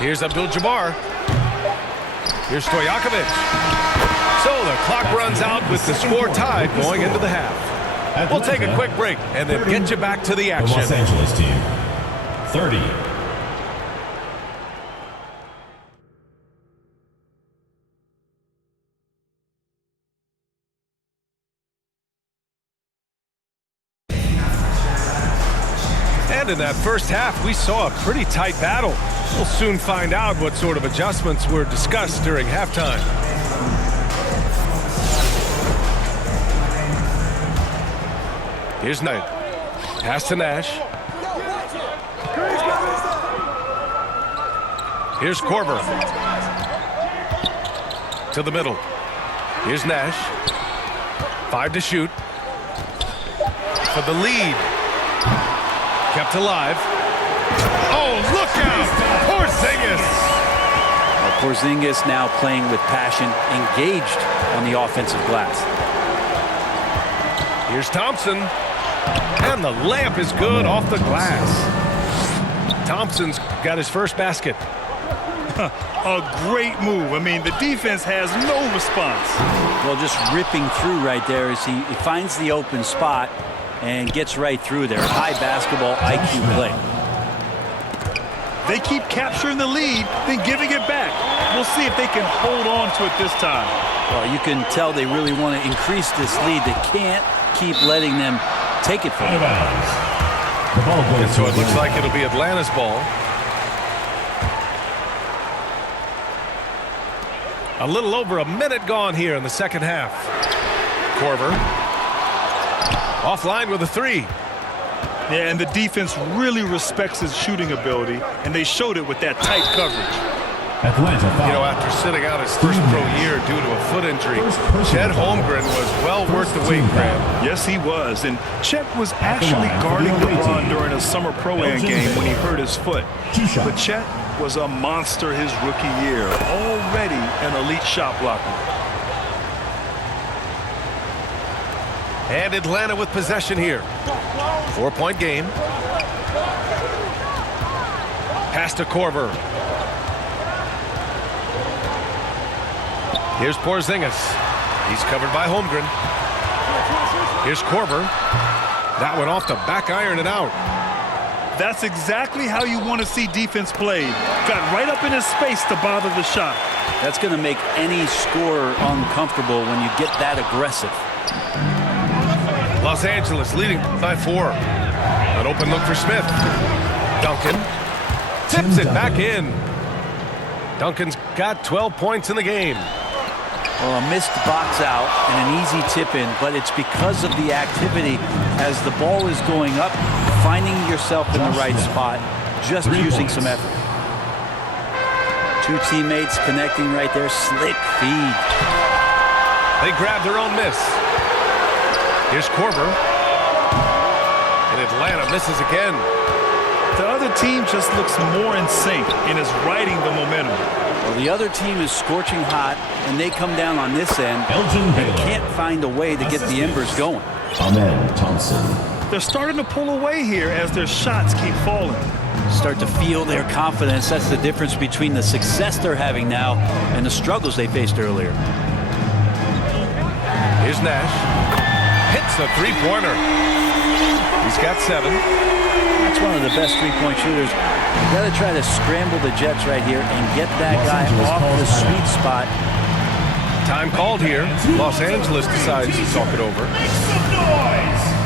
Here's Abdul-Jabbar. Here's Stojakovic. So the clock runs out with the score tied going into the half. We'll take a quick break and then get you back to the action. Los Angeles team, 30. And in that first half, we saw a pretty tight battle. We'll soon find out what sort of adjustments were discussed during halftime. Here's Knight. Pass to Nash. Here's Korver. To the middle. Here's Nash. 5 to shoot. For the lead. Kept alive. Oh, look out! Porzingis! Porzingis now playing with passion, engaged on the offensive glass. Here's Thompson. And the layup is good off the glass. Thompson's got his first basket. A great move. I mean, the defense has no response. Well, just ripping through right there as he finds the open spot and gets right through there. High basketball IQ play. They keep capturing the lead, then giving it back. We'll see if they can hold on to it this time. Well, you can tell they really want to increase this lead. They can't keep letting them take it from them. And so it looks like it'll be Atlanta's ball. A little over a minute gone here in the second half. Korver. Offline with a 3. Yeah, and the defense really respects his shooting ability, and they showed it with that tight coverage. Atlanta foul. You know, after sitting out his first pro year due to a foot injury, Chet Holmgren was well worth the wait, Graham. Yes, he was. And Chet was actually guarding LeBron during a summer Pro-Am game when he hurt his foot. But Chet was a monster his rookie year, already an elite shot blocker. And Atlanta with possession here. 4-point game. Pass to Korver. Here's Porzingis. He's covered by Holmgren. Here's Korver. That one off the back iron and out. That's exactly how you want to see defense played. Got right up in his space to bother the shot. That's going to make any scorer uncomfortable when you get that aggressive. Los Angeles leading by 4. An open look for Smith. Duncan tips it back in. Duncan's got 12 points in the game. Well, a missed box out and an easy tip in, but it's because of the activity as the ball is going up, finding yourself in the right spot, just using some effort. 2 teammates connecting right there. Slick feed. They grab their own miss. Here's Korver. And Atlanta misses again. The other team just looks more in sync and is riding the momentum. Well, the other team is scorching hot, and they come down on this end and can't find a way to get the embers going. Amen Thompson. They're starting to pull away here as their shots keep falling. Start to feel their confidence. That's the difference between the success they're having now and the struggles they faced earlier. Here's Nash. Hits a 3-pointer. He's got 7. That's one of the best three-point shooters. You got to try to scramble the Jets right here and get that guy off the sweet spot. Time called here. Los Angeles decides to talk it over. Make some noise!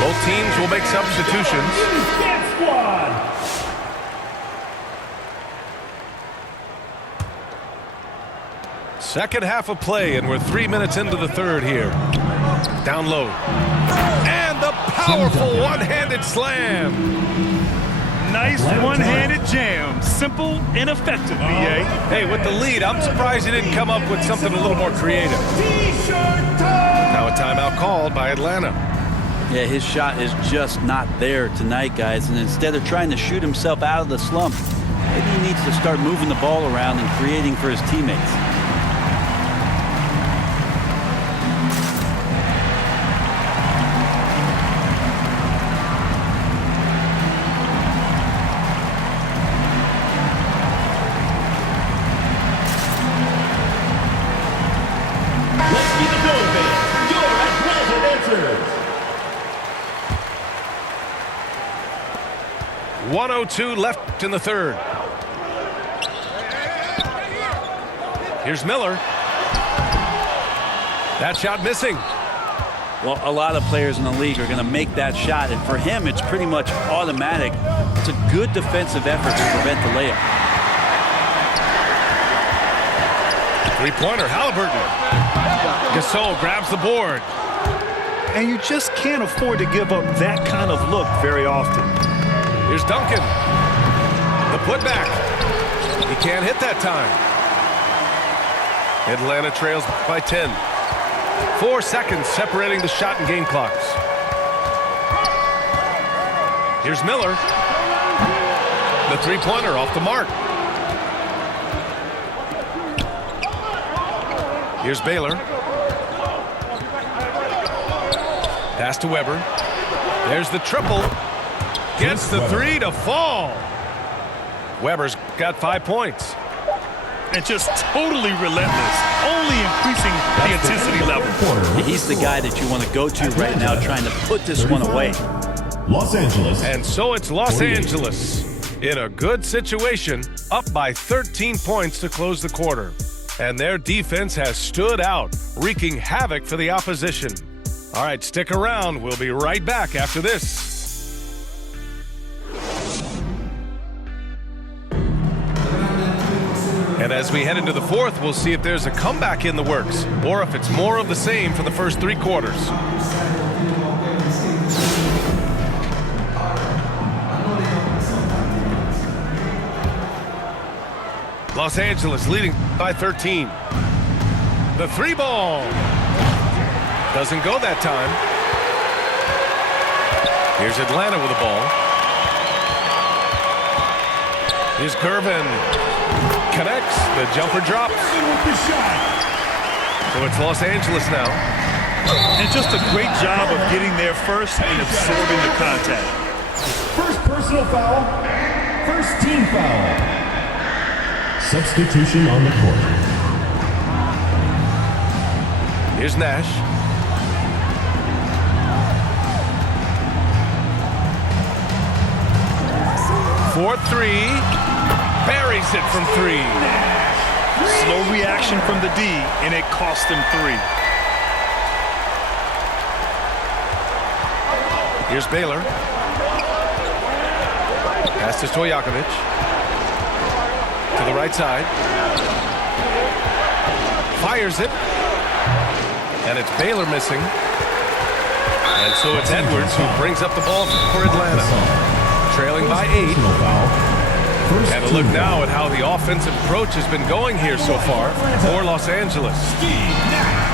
Both teams will make substitutions. Second half of play, and we're 3 minutes into the third here. Down low. And the powerful one-handed slam. Nice one-handed jam. Simple and effective, B.A. Hey, with the lead, I'm surprised he didn't come up with something a little more creative. Now a timeout called by Atlanta. Yeah, his shot is just not there tonight, guys. And instead of trying to shoot himself out of the slump, maybe he needs to start moving the ball around and creating for his teammates. Let's meet the Philly fans. Your Atlanta answers. 1:02 left in the third. Here's Miller. That shot missing. Well, a lot of players in the league are going to make that shot, and for him, it's pretty much automatic. It's a good defensive effort to prevent the layup. Three-pointer, Halliburton. Gasol grabs the board. And you just can't afford to give up that kind of look very often. Here's Duncan. The putback. He can't hit that time. Atlanta trails by 10. 4 seconds separating the shot and game clocks. Here's Miller. The three-pointer off the mark. Here's Baylor. Pass to Weber. There's the triple. Gets the three to fall. Weber's got 5 points. And just totally relentless, only increasing the intensity level. He's the guy that you want to go to right now trying to put this one away. Los Angeles. And so it's Los 48. Angeles in a good situation, up by 13 points to close the quarter. And their defense has stood out, wreaking havoc for the opposition. All right, stick around. We'll be right back after this. And as we head into the fourth, we'll see if there's a comeback in the works or if it's more of the same for the first 3 quarters. Los Angeles leading by 13. The 3-ball. Doesn't go that time. Here's Atlanta with the ball. Here's Gervin. Connects. The jumper drops. So it's Los Angeles now. And just a great job of getting there first and absorbing the contact. First personal foul. First team foul. Substitution on the court. Here's Nash. For 3. Buries it from 3. Slow reaction from the D, and it cost him 3. Here's Baylor. Pass to Stojakovic. To the right side. Fires it. And it's Baylor missing. And so it's Edwards who brings up the ball for Atlanta. Trailing by 8. And a look now at how the offensive approach has been going here so far for Los Angeles.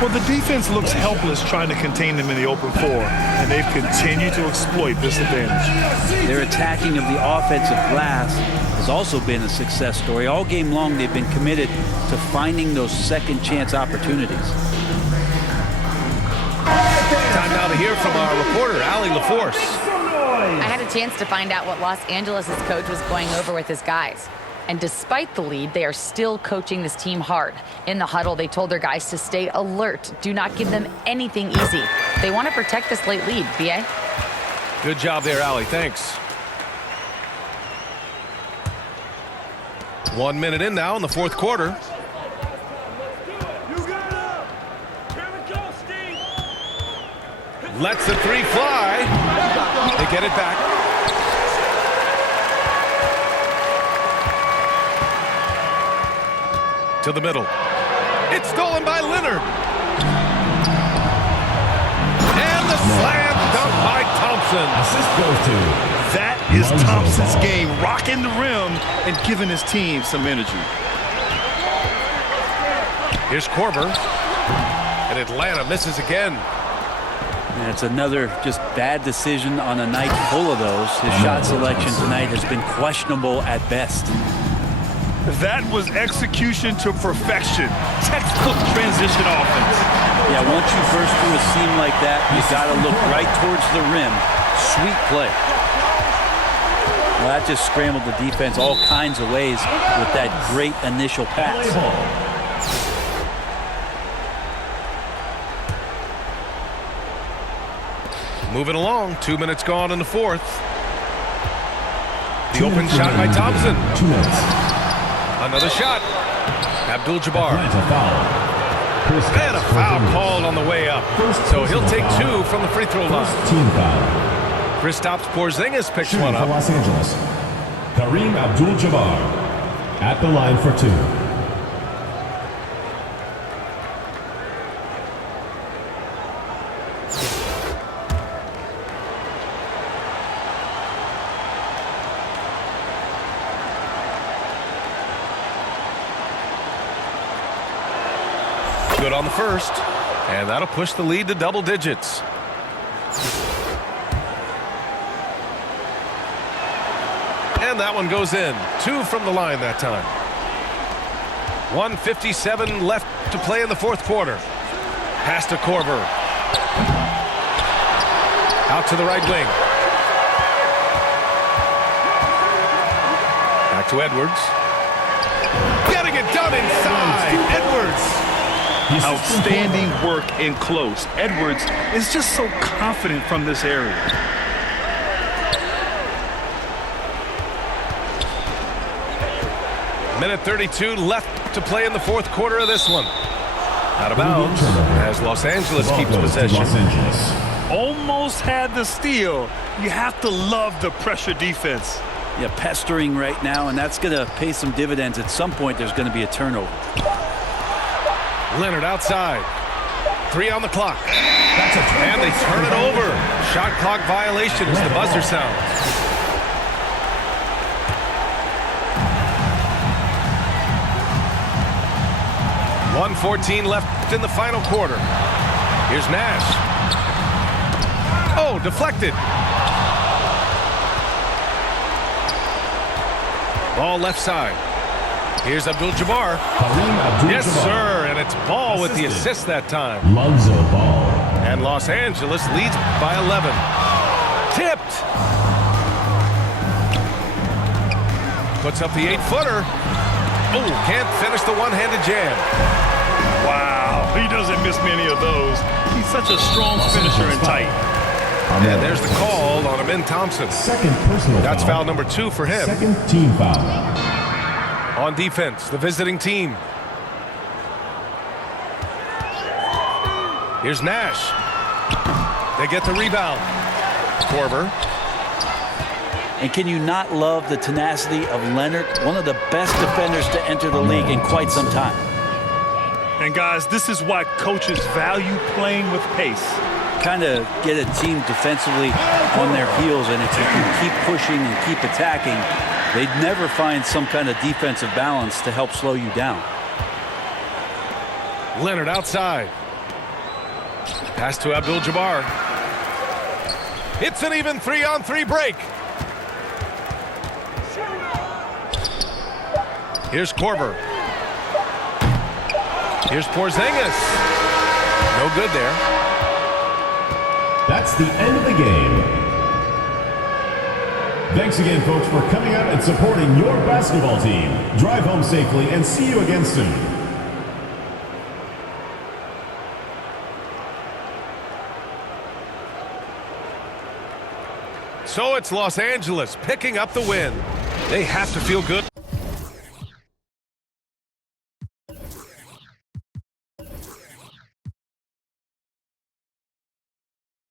Well, the defense looks helpless trying to contain them in the open floor, and they've continued to exploit this advantage. Their attacking of the offensive glass has also been a success story. All game long, they've been committed to finding those second chance opportunities. Time now to hear from our reporter, Allie LaForce. I had a chance to find out what Los Angeles' coach was going over with his guys. And despite the lead, they are still coaching this team hard. In the huddle, they told their guys to stay alert. Do not give them anything easy. They want to protect this late lead, B.A. Good job there, Allie. Thanks. 1 minute in now in the fourth quarter. Lets the 3 fly. They get it back. To the middle. It's stolen by Leonard. And the slam dunk by Thompson. Assist goes to. That is Thompson's game, rocking the rim and giving his team some energy. Here's Korver. And Atlanta misses again. And it's another just bad decision on a night full of those. His shot selection tonight has been questionable at best. That was execution to perfection. Textbook transition offense. Yeah, once you burst through a seam like that, you got to look right towards the rim. Sweet play. Well, that just scrambled the defense all kinds of ways with that great initial pass. Moving along, 2 minutes gone in the fourth. The open shot by Thompson. 2 minutes. Another shot. Abdul-Jabbar. And a foul called on the way up. So he'll take 2 from the free throw line. Team foul. Kristaps Porzingis picks Shooting one for up. Los Angeles. Kareem Abdul-Jabbar at the line for 2. Good on the first, and that'll push the lead to double digits. And that one goes in. 2 from the line that time. 1:57 left to play in the fourth quarter. Pass to Korver. Out to the right wing. Back to Edwards. Getting it done inside. Edwards. Outstanding work in close. Edwards is just so confident from this area. Minute 32 left to play in the fourth quarter of this one. Out of bounds as Los Angeles keeps possession. Los Angeles. Almost had the steal. You have to love the pressure defense. Yeah, pestering right now, and that's going to pay some dividends. At some point, there's going to be a turnover. Leonard outside. 3 on the clock. And they turn it over. Shot clock violation as the buzzer sounds. .114 left in the final quarter. Here's Nash. Oh, deflected. Ball left side. Here's Abdul-Jabbar. Yes, sir, and it's Ball with the assist that time. Lonzo Ball. And Los Angeles leads by 11. Tipped. Puts up the 8-footer. Oh, can't finish the one-handed jam. Wow, he doesn't miss many of those. He's such a strong finisher and tight. And there's the call on Amin Thompson. Second personal That's foul. foul number 2 for him. Second team foul. On defense, the visiting team. Here's Nash. They get the rebound. Korver. And can you not love the tenacity of Leonard, one of the best defenders to enter the league in quite some time? And guys, this is why coaches value playing with pace. Kind of get a team defensively on their heels, and if you can keep pushing and keep attacking, they'd never find some kind of defensive balance to help slow you down. Leonard outside. Pass to Abdul-Jabbar. It's an even 3-on-3 break. Here's Korver. Here's Porzingis. No good there. That's the end of the game. Thanks again, folks, for coming out and supporting your basketball team. Drive home safely and see you again soon. So it's Los Angeles picking up the win. They have to feel good.